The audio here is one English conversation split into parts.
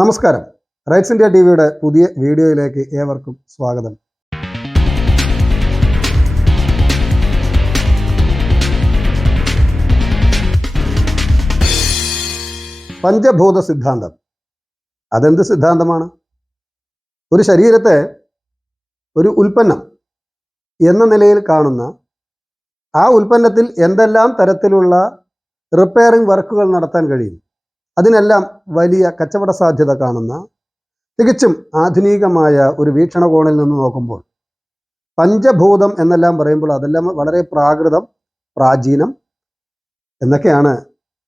നമസ്കാരം. Rights India ടിവിയുടെ പുതിയ വീഡിയോയിലേക്ക് ഏവർക്കും സ്വാഗതം. പഞ്ചഭൂത സിദ്ധാന്തം അതെന്ത് സിദ്ധാന്തമാണ്? ഒരു ശരീരത്തെ ഒരു ഉൽപ്പന്നം എന്ന നിലയിൽ കാണുന്ന, ആ ഉൽപ്പന്നത്തിൽ എന്തെല്ലാം തരത്തിലുള്ള റിപ്പയറിംഗ് വർക്കുകൾ നടത്താൻ കഴിയും, അതിനെല്ലാം വലിയ കച്ചവട സാധ്യത കാണുന്ന, തികച്ചും ആധുനികമായ ഒരു വീക്ഷണകോണിൽ നിന്ന് നോക്കുമ്പോൾ പഞ്ചഭൂതം എന്നെല്ലാം പറയുമ്പോൾ അതെല്ലാം വളരെ പ്രാകൃതം, പ്രാചീനം എന്നൊക്കെയാണ്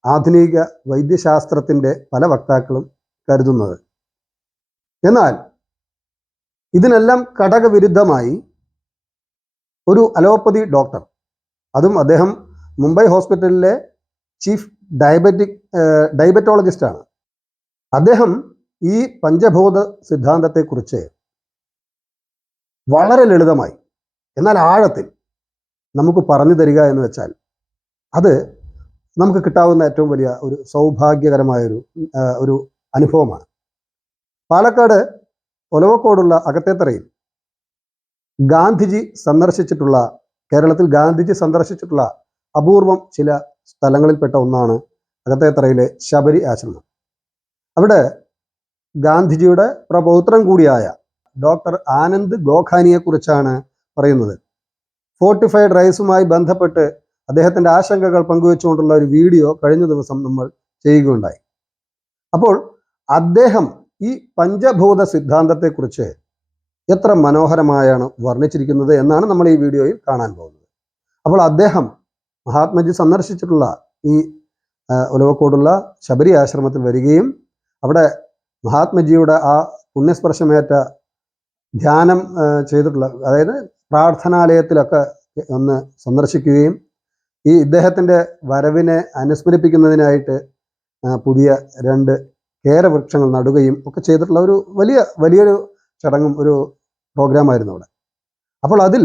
ആധുനിക വൈദ്യശാസ്ത്രത്തിൻ്റെ പല വക്താക്കളും കരുതുന്നത്. എന്നാൽ ഇതിനെല്ലാം ഘടകവിരുദ്ധമായി ഒരു അലോപ്പതി ഡോക്ടർ, അതും അദ്ദേഹം മുംബൈ ഹോസ്പിറ്റലിലെ ചീഫ് ഡയബറ്റോളജിസ്റ്റാണ്, അദ്ദേഹം ഈ പഞ്ചഭൂത സിദ്ധാന്തത്തെക്കുറിച്ച് വളരെ ലളിതമായി എന്നാൽ ആഴത്തിൽ നമുക്ക് പറഞ്ഞു തരിക എന്ന് വെച്ചാൽ അത് നമുക്ക് കിട്ടാവുന്ന ഏറ്റവും വലിയ ഒരു സൗഭാഗ്യകരമായൊരു ഒരു അനുഭവമാണ്. പാലക്കാട് ഒലവക്കോടുള്ള അകത്തേത്തറയിൽ കേരളത്തിൽ ഗാന്ധിജി സന്ദർശിച്ചിട്ടുള്ള അപൂർവം ചില സ്ഥലങ്ങളിൽപ്പെട്ട ഒന്നാണ് അകത്തേത്തറയിലെ ശബരി ആശ്രമം. അവിടെ ഗാന്ധിജിയുടെ പ്രപൗത്രൻ കൂടിയായ ഡോക്ടർ ആനന്ദ് ഗോഖാനിയെക്കുറിച്ചാണ് പറയുന്നത്. ഫോർട്ടിഫൈഡ് റൈസുമായി ബന്ധപ്പെട്ട് അദ്ദേഹത്തിൻ്റെ ആശങ്കകൾ പങ്കുവെച്ചുകൊണ്ടുള്ള ഒരു വീഡിയോ കഴിഞ്ഞ ദിവസം നമ്മൾ ചെയ്യുകയുണ്ടായി. അപ്പോൾ അദ്ദേഹം ഈ പഞ്ചഭൂത സിദ്ധാന്തത്തെക്കുറിച്ച് എത്ര മനോഹരമായാണ് വർണ്ണിച്ചിരിക്കുന്നത് എന്നാണ് നമ്മൾ ഈ വീഡിയോയിൽ കാണാൻ പോകുന്നത്. അപ്പോൾ അദ്ദേഹം മഹാത്മജി സന്ദർശിച്ചിട്ടുള്ള ഈ ഒലവക്കോടുള്ള ശബരി ആശ്രമത്തിൽ വരികയും അവിടെ മഹാത്മജിയുടെ ആ പുണ്യസ്പർശമേറ്റ ധ്യാനം ചെയ്തിട്ടുള്ള, അതായത് പ്രാർത്ഥനാലയത്തിലൊക്കെ ഒന്ന് സന്ദർശിക്കുകയും ഈ ഇദ്ദേഹത്തിൻ്റെ വരവിനെ അനുസ്മരിപ്പിക്കുന്നതിനായിട്ട് പുതിയ 2 കേരവൃക്ഷങ്ങൾ നടുകയും ഒക്കെ ചെയ്തിട്ടുള്ള ഒരു വലിയൊരു ചടങ്ങും ഒരു പ്രോഗ്രാമായിരുന്നു അവിടെ. അപ്പോൾ അതിൽ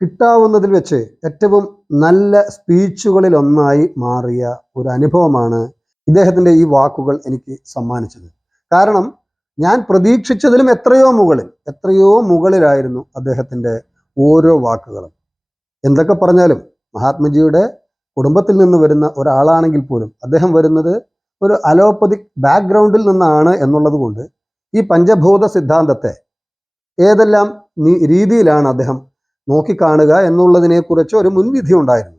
കിട്ടാവുന്നതിൽ വെച്ച് ഏറ്റവും നല്ല സ്പീച്ചുകളിൽ ഒന്നായി മാറിയ ഒരു അനുഭവമാണ് ഇദ്ദേഹത്തിൻ്റെ ഈ വാക്കുകൾ എനിക്ക് സമ്മാനിച്ചത്. കാരണം ഞാൻ പ്രതീക്ഷിച്ചതിലും എത്രയോ മുകളിലായിരുന്നു അദ്ദേഹത്തിൻ്റെ ഓരോ വാക്കുകളും. എന്തൊക്കെ പറഞ്ഞാലും മഹാത്മജിയുടെ കുടുംബത്തിൽ നിന്ന് വരുന്ന ഒരാളാണെങ്കിൽ പോലും അദ്ദേഹം വരുന്നത് ഒരു അലോപ്പതിക് ബാക്ക്ഗ്രൗണ്ടിൽ നിന്നാണ് എന്നുള്ളത് കൊണ്ട് ഈ പഞ്ചഭൂത സിദ്ധാന്തത്തെ ഏതെല്ലാം രീതിയിലാണ് അദ്ദേഹം നോക്കിക്കാണുക എന്നുള്ളതിനെക്കുറിച്ച് ഒരു മുൻവിധി ഉണ്ടായിരുന്നു.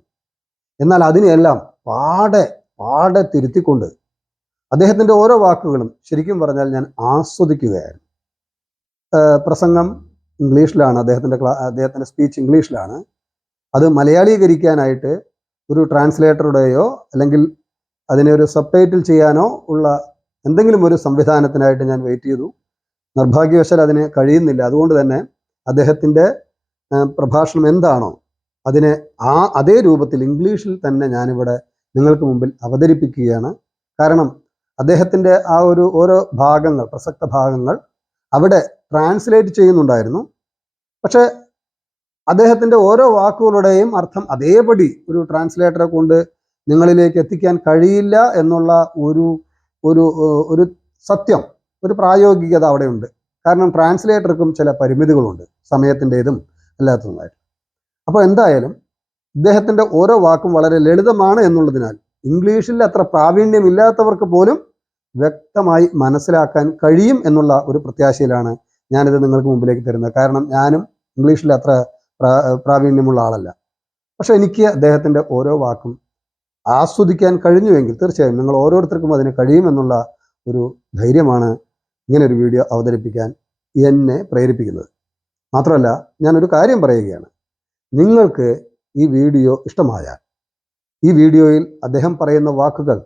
എന്നാൽ അതിനെല്ലാം പാടെ തിരുത്തിക്കൊണ്ട് അദ്ദേഹത്തിൻ്റെ ഓരോ വാക്കുകളും ശരിക്കും പറഞ്ഞാൽ ഞാൻ ആസ്വദിക്കുകയായിരുന്നു. പ്രസംഗം ഇംഗ്ലീഷിലാണ്, അദ്ദേഹത്തിൻ്റെ സ്പീച്ച് ഇംഗ്ലീഷിലാണ്. അത് മലയാളീകരിക്കാനായിട്ട് ഒരു ട്രാൻസ്ലേറ്ററുടെയോ അല്ലെങ്കിൽ അതിനെ ഒരു സബ്ടൈറ്റിൽ ചെയ്യാനോ ഉള്ള എന്തെങ്കിലും ഒരു സംവിധാനത്തിനായിട്ട് ഞാൻ വെയിറ്റ് ചെയ്തു. നിർഭാഗ്യവശാൽ അതിന് കഴിയുന്നില്ല. അതുകൊണ്ട് തന്നെ അദ്ദേഹത്തിൻ്റെ പ്രഭാഷണം എന്താണോ അതിനെ അതേ രൂപത്തിൽ ഇംഗ്ലീഷിൽ തന്നെ ഞാനിവിടെ നിങ്ങൾക്ക് മുമ്പിൽ അവതരിപ്പിക്കുകയാണ്. കാരണം അദ്ദേഹത്തിൻ്റെ ആ ഓരോ ഭാഗങ്ങൾ, പ്രസക്ത ഭാഗങ്ങൾ അവിടെ ട്രാൻസ്ലേറ്റ് ചെയ്യുന്നുണ്ടായിരുന്നു. പക്ഷേ അദ്ദേഹത്തിൻ്റെ ഓരോ വാക്കുകളുടെയും അർത്ഥം അതേപടി ഒരു ട്രാൻസ്ലേറ്ററെ കൊണ്ട് നിങ്ങളിലേക്ക് എത്തിക്കാൻ കഴിയില്ല എന്നുള്ള ഒരു സത്യം, ഒരു പ്രായോഗികത അവിടെയുണ്ട്. കാരണം ട്രാൻസ്ലേറ്റർക്കും ചില പരിമിതികളുണ്ട്, സമയത്തിൻ്റെതും അല്ലാത്തതുമായിട്ട്. അപ്പോൾ എന്തായാലും ഇദ്ദേഹത്തിൻ്റെ ഓരോ വാക്കും വളരെ ലളിതമാണ് എന്നുള്ളതിനാൽ ഇംഗ്ലീഷിൽ അത്ര പ്രാവീണ്യമില്ലാത്തവർക്ക് പോലും വ്യക്തമായി മനസ്സിലാക്കാൻ കഴിയും എന്നുള്ള ഒരു പ്രത്യാശയിലാണ് ഞാനിത് നിങ്ങൾക്ക് മുമ്പിലേക്ക് തരുന്നത്. കാരണം ഞാനും ഇംഗ്ലീഷിൽ അത്ര പ്രാവീണ്യമുള്ള ആളല്ല. പക്ഷെ എനിക്ക് അദ്ദേഹത്തിൻ്റെ ഓരോ വാക്കും ആസ്വദിക്കാൻ കഴിഞ്ഞുവെങ്കിൽ തീർച്ചയായും നിങ്ങൾ ഓരോരുത്തർക്കും അതിന് കഴിയുമെന്നുള്ള ഒരു ധൈര്യമാണ് ഇങ്ങനൊരു വീഡിയോ അവതരിപ്പിക്കാൻ എന്നെ പ്രേരിപ്പിക്കുന്നത്. മാത്രമല്ല, ഞാനൊരു കാര്യം പറയുകയാണ്. നിങ്ങൾക്ക് ഈ വീഡിയോ ഇഷ്ടമായാൽ, ഈ വീഡിയോയിൽ അദ്ദേഹം പറയുന്ന വാക്കുകൾ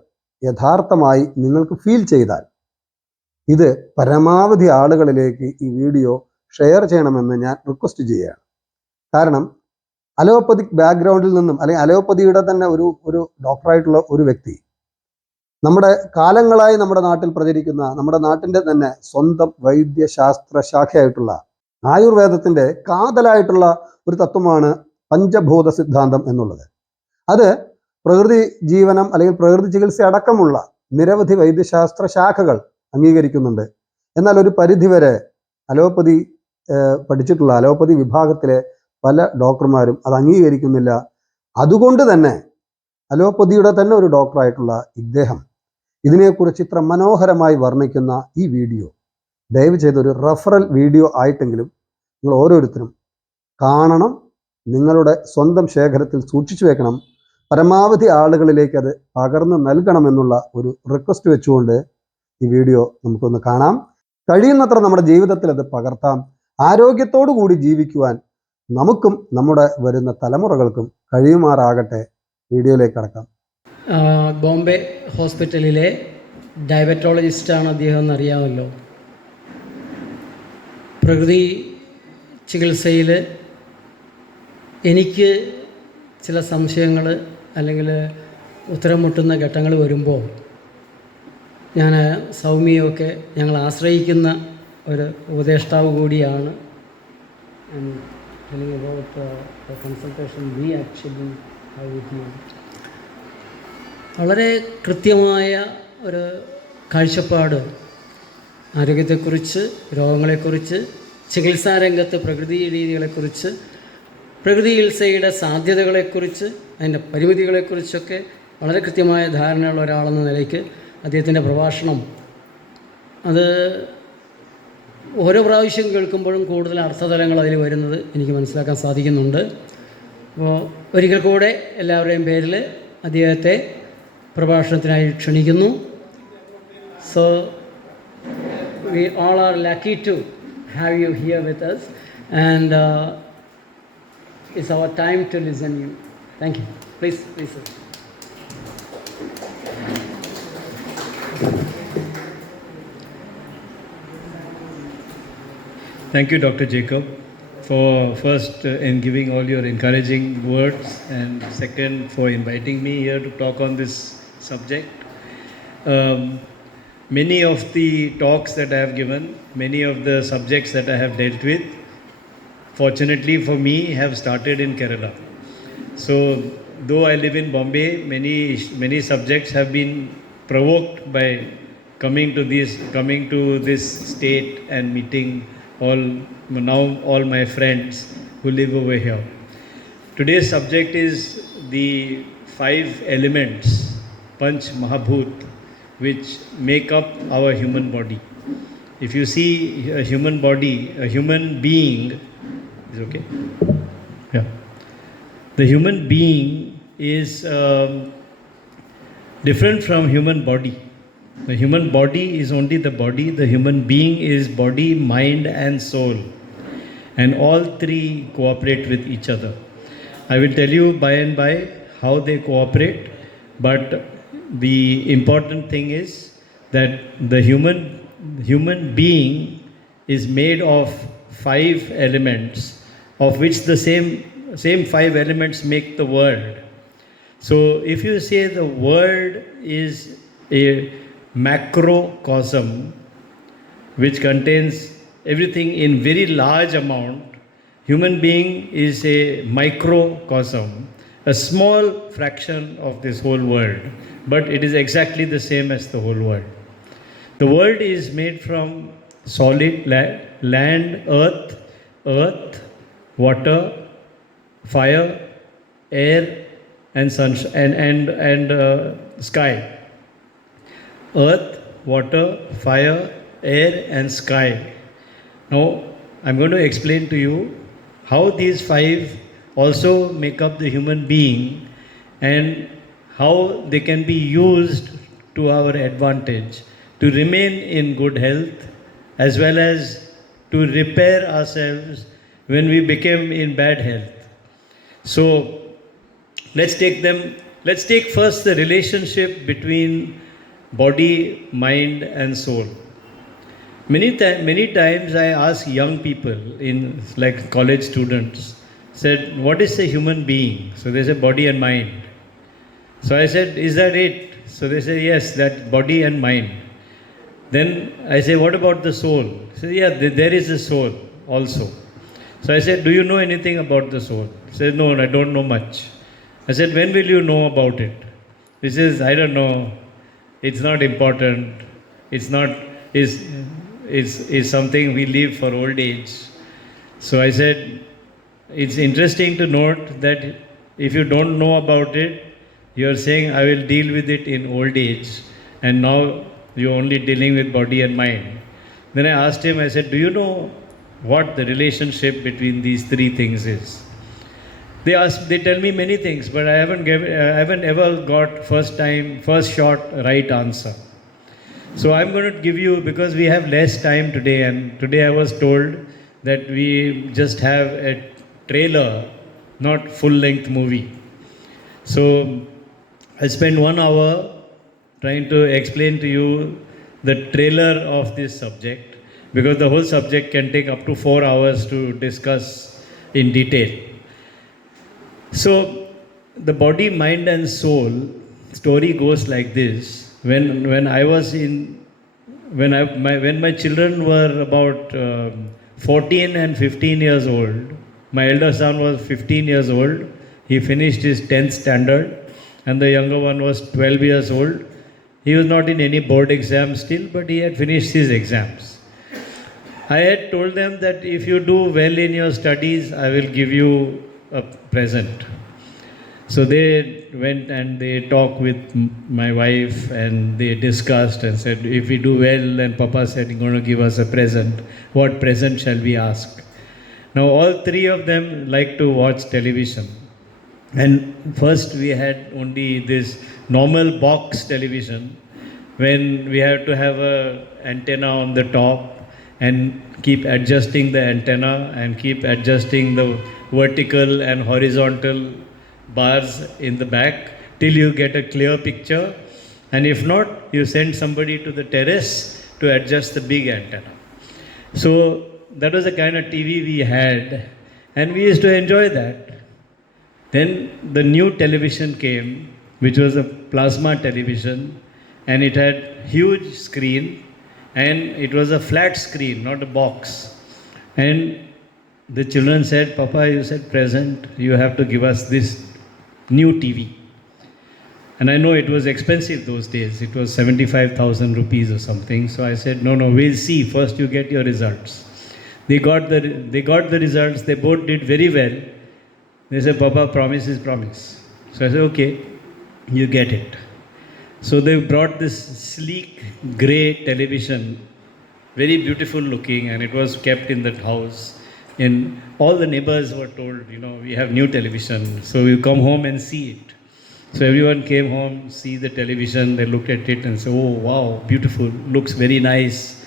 യഥാർത്ഥമായി നിങ്ങൾക്ക് ഫീൽ ചെയ്താൽ, ഇത് പരമാവധി ആളുകളിലേക്ക് ഈ വീഡിയോ ഷെയർ ചെയ്യണമെന്ന് ഞാൻ റിക്വസ്റ്റ് ചെയ്യുകയാണ്. കാരണം അലോപ്പതിക് ബാക്ക്ഗ്രൗണ്ടിൽ നിന്നും, അല്ലെങ്കിൽ അലോപ്പതിയുടെ തന്നെ ഒരു ഡോക്ടറായിട്ടുള്ള ഒരു വ്യക്തി, നമ്മുടെ കാലങ്ങളായി നമ്മുടെ നാട്ടിൽ പ്രചരിക്കുന്ന, നമ്മുടെ നാട്ടിൻ്റെ തന്നെ സ്വന്തം വൈദ്യശാസ്ത്ര ശാഖയായിട്ടുള്ള ആയുർവേദത്തിൻ്റെ കാതലായിട്ടുള്ള ഒരു തത്വമാണ് പഞ്ചഭൂത സിദ്ധാന്തം എന്നുള്ളത്. അത് പ്രകൃതി ജീവനം അല്ലെങ്കിൽ പ്രകൃതി ചികിത്സ അടക്കമുള്ള നിരവധി വൈദ്യശാസ്ത്ര ശാഖകൾ അംഗീകരിക്കുന്നുണ്ട്. എന്നാൽ ഒരു പരിധിവരെ അലോപ്പതി പഠിച്ചിട്ടുള്ള അലോപ്പതി വിഭാഗത്തിലെ പല ഡോക്ടർമാരും അത് അംഗീകരിക്കുന്നില്ല. അതുകൊണ്ട് തന്നെ അലോപ്പതിയുടെ തന്നെ ഒരു ഡോക്ടറായിട്ടുള്ള ഇദ്ദേഹം ഇതിനെക്കുറിച്ച് ഇത്ര മനോഹരമായി വർണ്ണിക്കുന്ന ഈ വീഡിയോ ദയവ് ചെയ്തൊരു റെഫറൽ വീഡിയോ ആയിട്ടെങ്കിലും നിങ്ങൾ ഓരോരുത്തരും കാണണം. നിങ്ങളുടെ സ്വന്തം ശേഖരത്തിൽ സൂക്ഷിച്ചു വെക്കണം. പരമാവധി ആളുകളിലേക്ക് അത് പകർന്നു നൽകണമെന്നുള്ള ഒരു റിക്വസ്റ്റ് വെച്ചുകൊണ്ട് ഈ വീഡിയോ നമുക്കൊന്ന് കാണാം. കഴിയുന്നത്ര നമ്മുടെ ജീവിതത്തിൽ അത് പകർത്താം. ആരോഗ്യത്തോടു കൂടി ജീവിക്കുവാൻ നമുക്കും നമ്മുടെ വരുന്ന തലമുറകൾക്കും കഴിയുമാറാകട്ടെ. വീഡിയോയിലേക്ക് കടക്കാം. ബോംബെ ഹോസ്പിറ്റലിലെ ഡയബറ്റോളജിസ്റ്റാണ് അദ്ദേഹം എന്നറിയാമല്ലോ. പ്രകൃതി ചികിത്സയിൽ എനിക്ക് ചില സംശയങ്ങൾ അല്ലെങ്കിൽ ഉത്തരം മുട്ടുന്ന ഘട്ടങ്ങൾ വരുമ്പോൾ ഞാൻ സൗമ്യയൊക്കെ ഞങ്ങൾ ആശ്രയിക്കുന്ന ഒരു ഉപദേഷ്ടാവ് കൂടിയാണ്. കൺസൾട്ടേഷൻ വി ആക്ച്വലി വളരെ കൃത്യമായ ഒരു കാഴ്ചപ്പാട് ആരോഗ്യത്തെക്കുറിച്ച്, രോഗങ്ങളെക്കുറിച്ച്, ചികിത്സാരംഗത്ത് പ്രകൃതി രീതികളെക്കുറിച്ച്, പ്രകൃതി ചികിത്സയുടെ സാധ്യതകളെക്കുറിച്ച്, അതിൻ്റെ പരിമിതികളെക്കുറിച്ചൊക്കെ വളരെ കൃത്യമായ ധാരണയുള്ള ഒരാളെന്ന നിലയ്ക്ക് അദ്ദേഹത്തിൻ്റെ പ്രഭാഷണം അത് ഓരോ പ്രാവശ്യം കേൾക്കുമ്പോഴും കൂടുതൽ അർത്ഥതലങ്ങൾ അതിൽ വരുന്നത് എനിക്ക് മനസ്സിലാക്കാൻ സാധിക്കുന്നുണ്ട്. അപ്പോൾ ഒരിക്കൽ കൂടെ എല്ലാവരുടെയും പേരിൽ അദ്ദേഹത്തെ പ്രഭാഷണത്തിനായി ക്ഷണിക്കുന്നു. So we all are lucky to have you here with us, and it's our time to listen you. Thank you. Please sir. Thank you, Dr. Jacob, for first in giving all your encouraging words, and second for inviting me here to talk on this subject. Many of the talks that I have given, many of the subjects that I have dealt with, fortunately for me, have started in Kerala. So, though I live in Bombay, many subjects have been provoked by coming to this state and meeting all my friends who live over here. Today's subject is the 5 elements, Panch Mahabhut, which make up our human body. If you see a human body, a human being, is okay? Yeah. The human being is different from human body. The human body is only the body. The human being is body, mind and soul. And all 3 cooperate with each other. I will tell you by and by how they cooperate, but the important thing is that the human being is made of 5 elements, of which the same 5 elements make the world. So if you say the world is a macrocosm which contains everything in very large amount, human being is a microcosm, a small fraction of this whole world, but it is exactly the same as the whole world. The world is made from solid land, earth, water, fire, air and sky. Earth, water, fire, air and sky. Now I'm going to explain to you how these 5 also make up the human being and how they can be used to our advantage to remain in good health as well as to repair ourselves when we became in bad health. So let's take first the relationship between body, mind and soul. Many times I ask young people, like college students, said, what is a human being? So they say body and mind. So I said, is that it? So they say, yes, that body and mind. Then I say, what about the soul? He said, yeah, there is a soul also. So I said, do you know anything about the soul? He said, no, I don't know much. I said, when will you know about it? He says, I don't know. It's not important. It's not is something we leave for old age. So I said, it's interesting to note that if you don't know about it, you are saying, I will deal with it in old age, and now you're only dealing with body and mind. Then I asked him, I said, do you know what the relationship between these three things is? They tell me many things, but I haven't ever got first shot right answer. So I'm going to give you, because we have less time today, and today I was told that we just have a trailer, not full-length movie. So I spent 1 hour trying to explain to you the trailer of this subject, because the whole subject can take up to 4 hours to discuss in detail. So the body, mind and soul story goes like this. When my children were about 14 and 15 years old, my elder son was 15 years old. He finished his 10th standard, and the younger one was 12 years old. He was not in any board exam still, but he had finished his exams. I had told them that if you do well in your studies, I will give you a present. So they went and they talked with my wife, and they discussed and said, if we do well, and Papa said he's going to give us a present, what present shall we ask? Now all three of them like to watch television. And first we had only this normal box television, when we had to have an antenna on the top and keep adjusting the antenna and keep adjusting the vertical and horizontal bars in the back till you get a clear picture. And if not, you send somebody to the terrace to adjust the big antenna. So that was the kind of TV we had, and we used to enjoy that. Then the new television came, which was a plasma television, and it had huge screen, and it was a flat screen, not a box. And the children said, Papa, you said present, you have to give us this new TV. And I know it was expensive those days. It was 75,000 rupees or something. So I said, no, we'll see. First you get your results. They got the results. They both did very well. They said, Papa, promise is promise. So I said, okay, you get it. So they brought this sleek grey television, very beautiful looking, and it was kept in that house. And all the neighbors were told, we have new television, so you come home and see it. So everyone came home, see the television, they looked at it and said, oh wow, beautiful, looks very nice.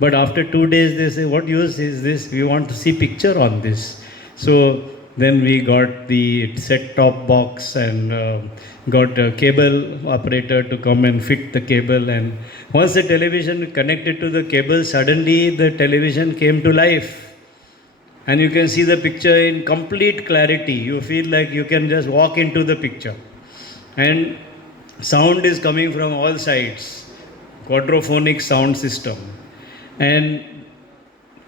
But after 2 days they say, what use is this? We want to see picture on this. So then we got the set-top box and got a cable operator to come and fit the cable. And once the television connected to the cable, suddenly the television came to life. And you can see the picture in complete clarity. You feel like you can just walk into the picture. And sound is coming from all sides. Quadraphonic sound system. And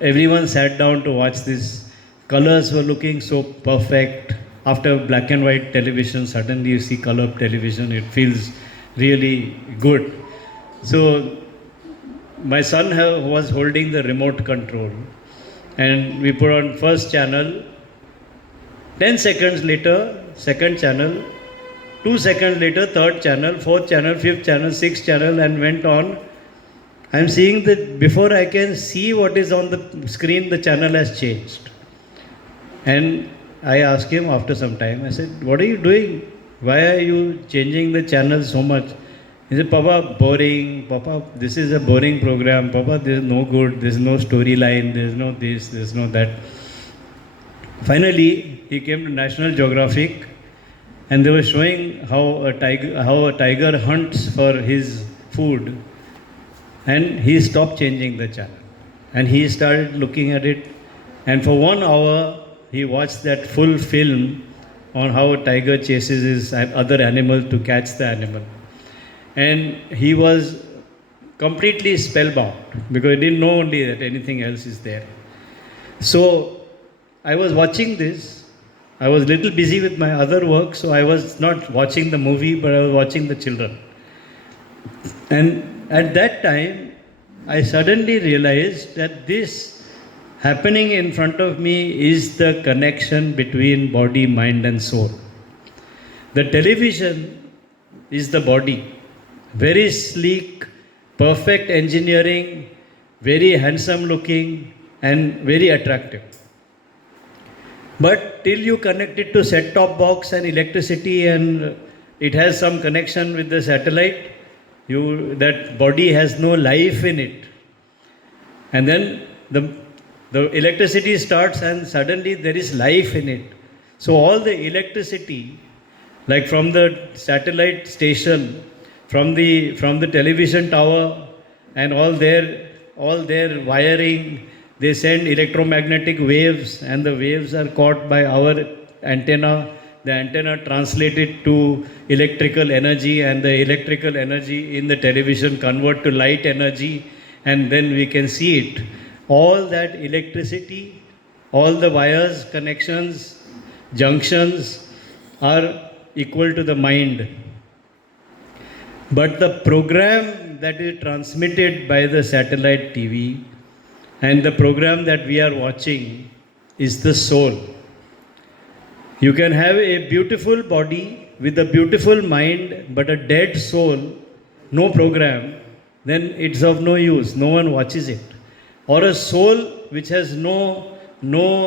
everyone sat down to watch this. Colors were looking so perfect. After black and white television, suddenly you see color television. It feels really good. So my son was holding the remote control. And we put on first channel. 10 seconds later, second channel. 2 seconds later, third channel, fourth channel, fifth channel, sixth channel, and went on. I'm seeing that before I can see what is on the screen, the channel has changed. And I asked him after some time, I said, what are you doing? Why are you changing the channel so much? He said, Papa, boring. Papa, this is a boring program. Papa, this is no good. There's no storyline. There's no this, there's no that. Finally, he came to National Geographic, and they were showing how a tiger hunts for his food. And he stopped changing the channel. And he started looking at it. And for 1 hour, he watched that full film on how a tiger chases his other animal to catch the animal. And he was completely spellbound because he didn't know only that anything else is there. So I was watching this. I was a little busy with my other work, so I was not watching the movie, but I was watching the children. And at that time, I suddenly realized that this happening in front of me is the connection between body, mind, and soul. The television is the body, very sleek, perfect engineering, very handsome looking, and very attractive. But till you connect it to set top box and electricity and it has some connection with the satellite, that body has no life in it. And then the electricity starts and suddenly there is life in it. So all the electricity, like from the satellite station, from the television tower and all their wiring, they send electromagnetic waves and the waves are caught by our antenna. The antenna translated to electrical energy and the electrical energy in the television convert to light energy and then we can see it. All that electricity, all the wires, connections, junctions are equal to the mind. But the program that is transmitted by the satellite TV and the program that we are watching is the soul. You can have a beautiful body with a beautiful mind, but a dead soul, no program, then it's of no use. No one watches it. Or a soul which has no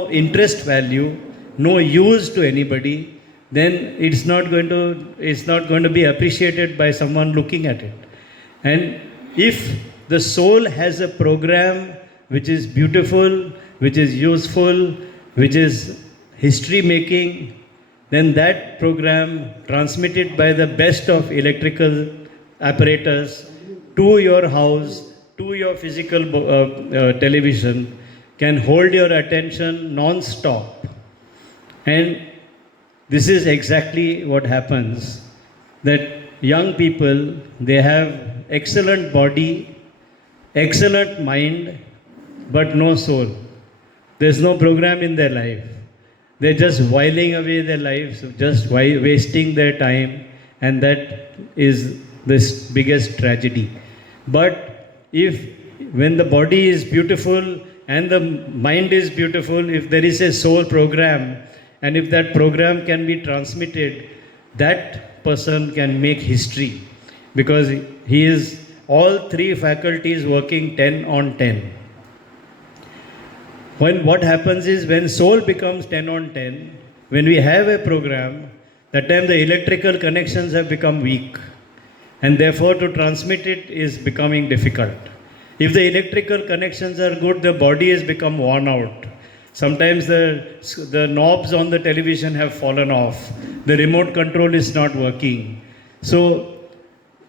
interest value, no use to anybody, then it's not going to be appreciated by someone looking at it. And if the soul has a program which is beautiful, which is useful, which is history making, then that program transmitted by the best of electrical apparatus to your house, to your physical television, can hold your attention non-stop. And this is exactly what happens, that young people, they have excellent body, excellent mind, but no soul. There's no program in their life. They're just whiling away their lives, just wasting their time, and that is the biggest tragedy. But when the body is beautiful and the mind is beautiful, if there is a soul program, and if that program can be transmitted, that person can make history, because he is all three faculties working 10 on 10. What happens is, when soul becomes 10 on 10, when we have a program, that time the electrical connections have become weak, and therefore to transmit it is becoming difficult. If the electrical connections are good, the body has become worn out. Sometimes the knobs on the television have fallen off. The remote control is not working. So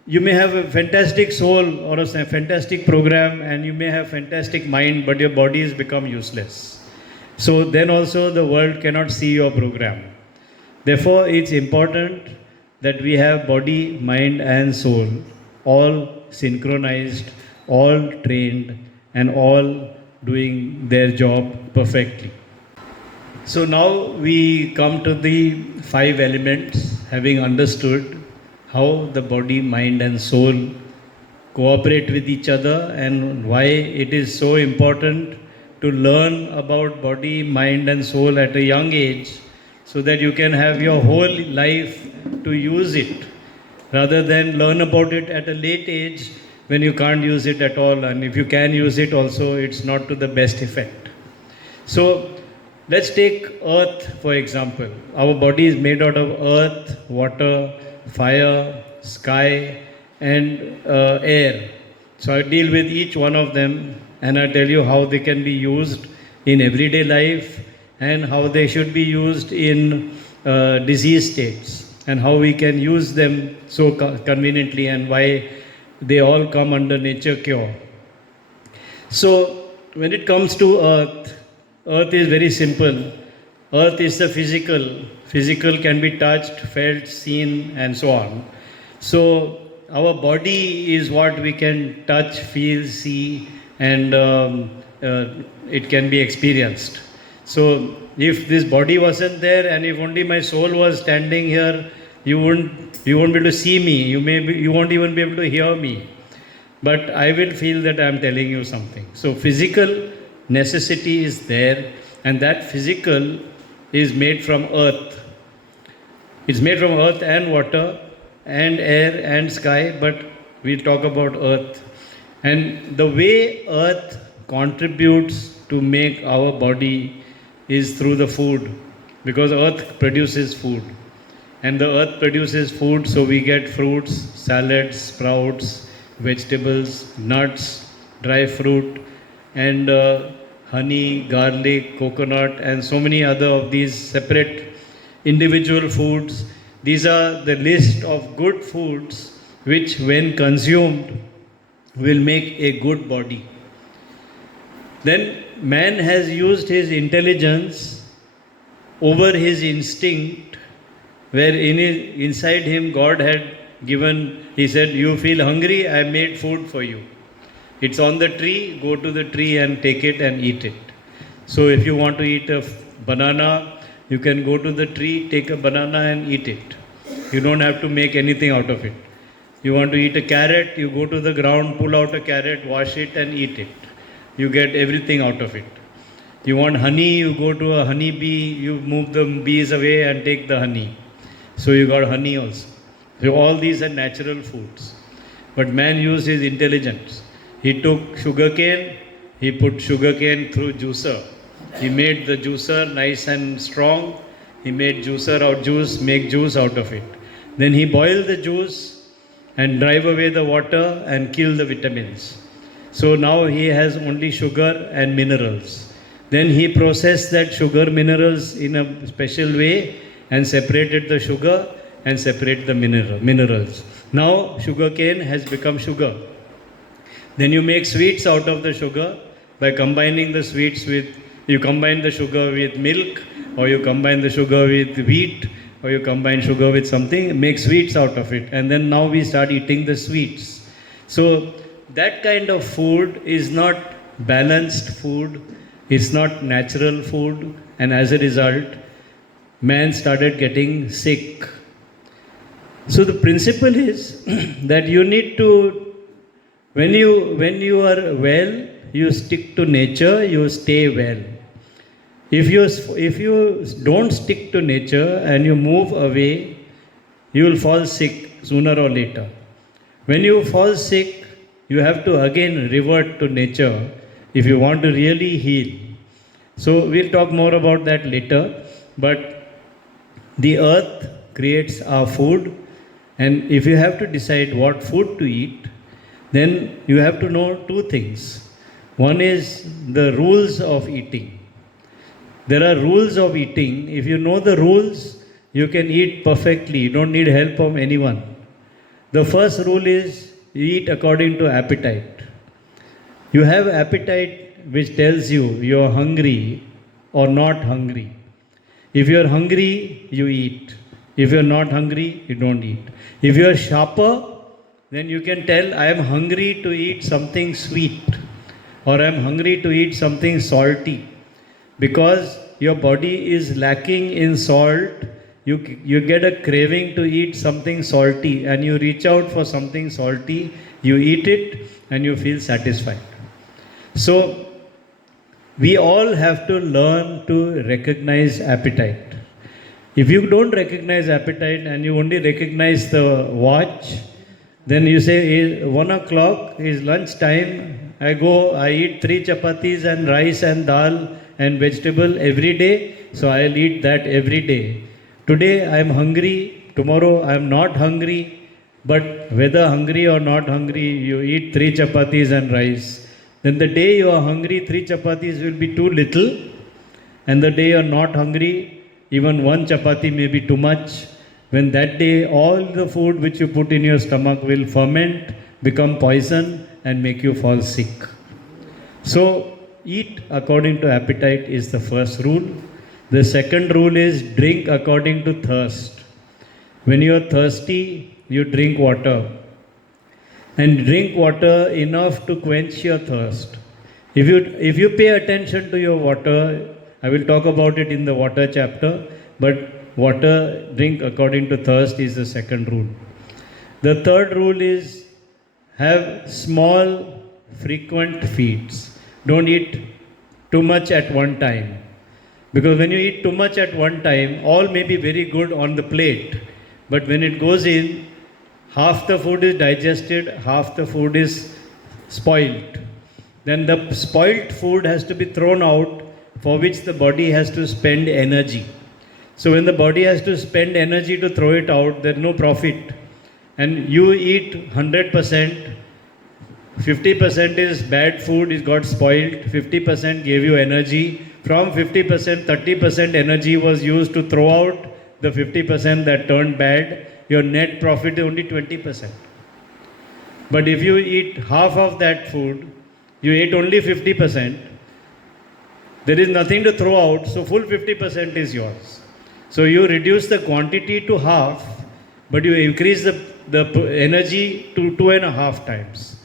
you may have a fantastic soul or a fantastic program, and you may have fantastic mind, but your body has become useless. So then also the world cannot see your program. Therefore, it's important that we have body, mind and soul all synchronized, all trained, and all doing their job perfectly. So now we come to the 5 elements, having understood how the body, mind and soul cooperate with each other, and why it is so important to learn about body, mind and soul at a young age, so that you can have your whole life to use it, rather than learn about it at a late age when you can't use it at all, and if you can use it also, it's not to the best effect. So let's take earth for example. Our body is made out of earth, water, fire, sky and air. So I deal with each one of them, and I tell you how they can be used in everyday life, and how they should be used in disease states, and how we can use them so conveniently, and why they all come under nature cure. So when it comes to earth, earth is very simple. Earth is the physical. Physical can be touched, felt, seen and so on. So our body is what we can touch, feel, see, and it can be experienced. So if this body wasn't there, and if only my soul was standing here, you won't be able to see me. You won't even be able to hear me. but I will feel that I am telling you something. So, physical necessity is there, and that physical is made from earth. It's made from earth and water and air and sky, but we talk about earth. And the way earth contributes to make our body is through the food, because earth produces food. And the earth produces food, so we get fruits, salads, sprouts, vegetables, nuts, dry fruit, and honey, garlic, coconut, and so many other of these separate individual foods. These are the list of good foods which, when consumed, will make a good body. Then man has used his intelligence over his instinct, where inside him God had given, he said, you feel hungry, I made food for you. It's on the tree, go to the tree and take it and eat it. So if you want to eat a banana, you can go to the tree, take a banana and eat it. You don't have to make anything out of it. You want to eat a carrot, you go to the ground, pull out a carrot, wash it and eat it. You get everything out of it. You want honey, you go to a honey bee, you move the bees away and take the honey. So you got honey also. So all these are natural foods. But man used his intelligence. He took sugarcane, he put sugarcane through juicer. He made the juicer nice and strong. He made juicer out juice, make juice out of it. Then he boiled the juice and drive away the water and kill the vitamins. So now he has only sugar and minerals. Then he processed that sugar minerals in a special way and separated the sugar and separate the minerals. Now sugarcane has become sugar. Then you make sweets out of the sugar by combining the sweets with, you combine the sugar with milk, or you combine the sugar with wheat, or you combine sugar with something, make sweets out of it. And then now we start eating the sweets. So that kind of food is not balanced food, it's not natural food, and as a result, man started getting sick. So the principle is that you need to, when you are well, you stick to nature, you stay well. If you don't stick to nature and you move away, you will fall sick sooner or later. When you fall sick, you have to again revert to nature if you want to really heal. So we'll talk more about that later. But the earth creates our food, and if you have to decide what food to eat, then you have to know two things. One is the rules of eating. There are rules of eating. If you know the rules, you can eat perfectly. You don't need help from anyone. The first rule is eat according to appetite. You have appetite which tells you you're hungry or not hungry. If you're hungry, you eat. If you're not hungry, you don't eat. If you're sharper, then you can tell, I am hungry to eat something sweet, or I am hungry to eat something salty. Because your body is lacking in salt, you get a craving to eat something salty, and you reach out for something salty, you eat it, and you feel satisfied. So, we all have to learn to recognize appetite. If you don't recognize appetite and you only recognize the watch, then you say 1 o'clock is lunch time, I eat 3 chapatis and rice and dal and vegetable every day, so I'll eat that every day. Today I am hungry, tomorrow I am not hungry, but whether hungry or not hungry, you eat 3 chapatis and rice. Then the day you are hungry, 3 chapatis will be too little, and the day you are not hungry, even 1 chapati may be too much. When that day all the food which you put in your stomach will ferment, become poison and make you fall sick. So eat according to appetite is the first rule. The second rule is drink according to thirst. When you are thirsty, you drink water. And drink water enough to quench your thirst. If you pay attention to your water, I will talk about it in the water chapter, but water, drink according to thirst is the second rule. The third rule is have small, frequent feeds. Don't eat too much at one time. Because when you eat too much at one time, all may be very good on the plate. But when it goes in, half the food is digested, half the food is spoiled. Then the spoiled food has to be thrown out, for which the body has to spend energy. So when the body has to spend energy to throw it out, there's no profit. And you eat 100%, 50% is bad food, it got spoiled, 50% gave you energy. From 50%, 30% energy was used to throw out the 50% that turned bad. Your net profit is only 20%. But if you eat half of that food, you ate only 50%, there is nothing to throw out, so full 50% is yours. So you reduce the quantity to half, but you increase the energy to 2.5 times.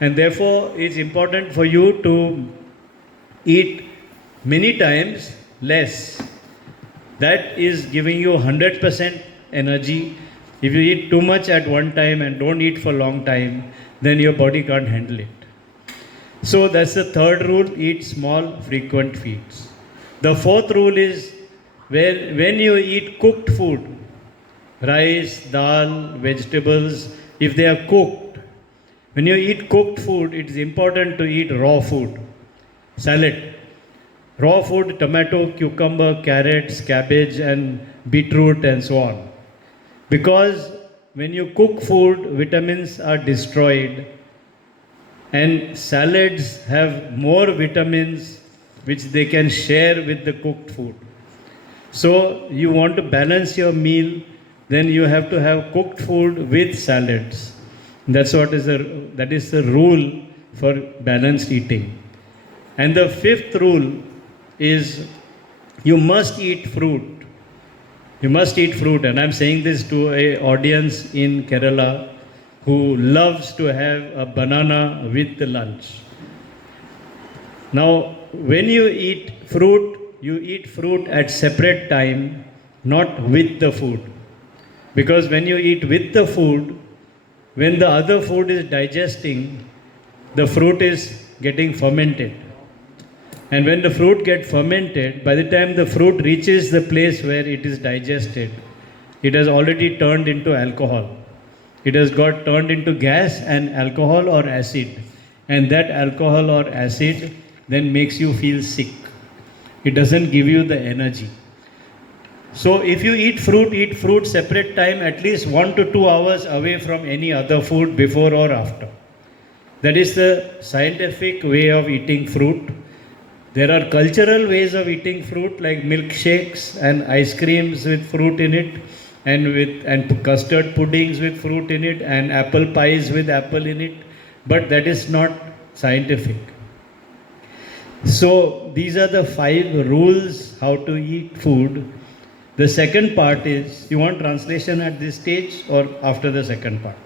And therefore, it's important for you to eat many times less. That is giving you 100% energy. If you eat too much at one time and don't eat for a long time, then your body can't handle it. So that's the third rule, eat small, frequent feeds. The fourth rule is when you eat cooked food, rice, dal, vegetables, if they are cooked, when you eat cooked food, it is important to eat raw food, salad. Raw food, tomato, cucumber, carrots, cabbage and beetroot and so on. Because when you cook food, vitamins are destroyed and salads have more vitamins which they can share with the cooked food. So you want to balance your meal, then you have to have cooked food with salads. That is the rule for balanced eating. And the fifth rule is you must eat fruit. You must eat fruit, and I'm saying this to an audience in Kerala who loves to have a banana with the lunch. Now, when you eat fruit at separate time, not with the food. Because when you eat with the food, when the other food is digesting, the fruit is getting fermented. And when the fruit gets fermented, by the time the fruit reaches the place where it is digested, it has already turned into alcohol. It has got turned into gas and alcohol or acid. And that alcohol or acid then makes you feel sick. It doesn't give you the energy. So if you eat fruit separate time, at least 1 to 2 hours away from any other food before or after. That is the scientific way of eating fruit. There are cultural ways of eating fruit like milkshakes and ice creams with fruit in it and custard puddings with fruit in it and apple pies with apple in it, but that is not scientific. So these are the 5 rules how to eat food. The second part is, you want translation at this stage or after the second part?